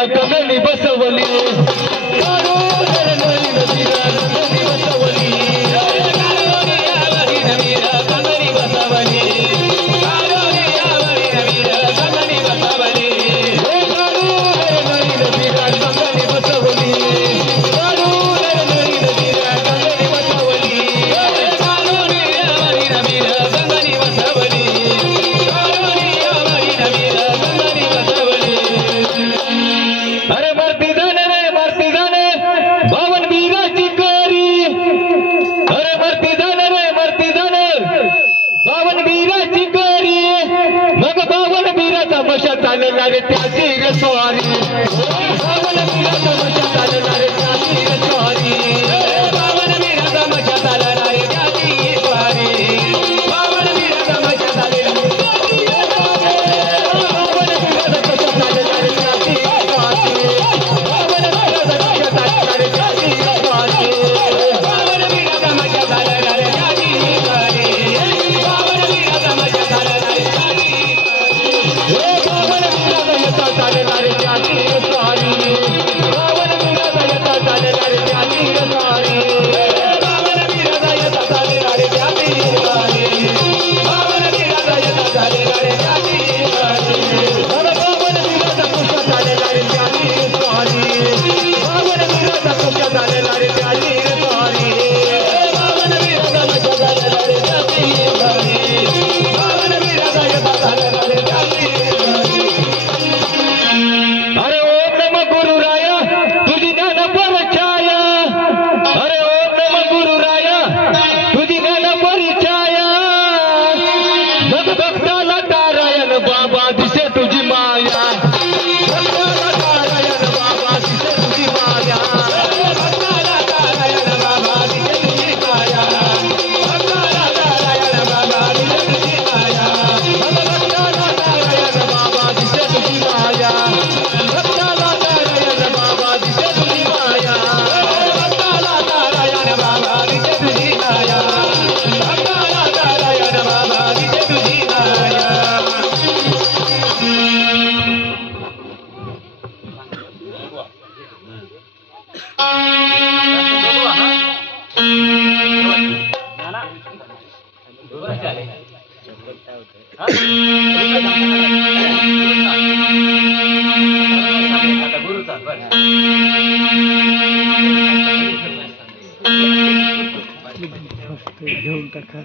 मीरा कमली बसवली चालणार त्याची स्वारी बावन मीरा तमाशा चालणार त्याची स्वारी बावन मीरा तमाशा चालणार त्याची स्वारी बावन मीरा तमाशा चालणार बावन मीरा तमाशा चालणार त्याची स्वारी बावन मीरा तमाशा चालणार त्याची स्वारी बावन मीरा तमाशा चालणार त्याची स्वारी बावन मीरा तमाशा चालणार त्याची चालणारे त्याची स्वारी बावन मीरा दयता चालणारे त्याची स्वारी बावन मीरा दयता चालणारे त्याची स्वारी बावन मीरा दयता चालणारे त्याची स्वारी बावन मीरा दकुशा चालणारे त्याची स्वारी बावन मीरा दकुशा चालणारे त्याची स्वारी बावन मीरा दकुशा चालणारे त्याची स्वारी बावन मीरा दयता चालणारे त्याची स्वारी अरे ओम नम गुरुराया तुझी ज्ञान परिछाया अरे ओम नम गुरुराया तुझी ज्ञान परिछाया मग भक्ताला तारायण बाबा दिसे तुझी माया भक्ताला तारायण बाबा दिसे तुझी माया भक्ताला तारायण बाबा दिसे तुझी माया भक्ताला तारायण बाबा दिसे तुझी माया भक्ताला तारायण बाबा दिसे तुझी माया भक्ताला तारायण बाबा दिसे तुझी माया भक्ताला तारायण बाबा दिसे तुझी माया भक्ताला तारायण बाबा दिसे तुझी माया घेऊन टाका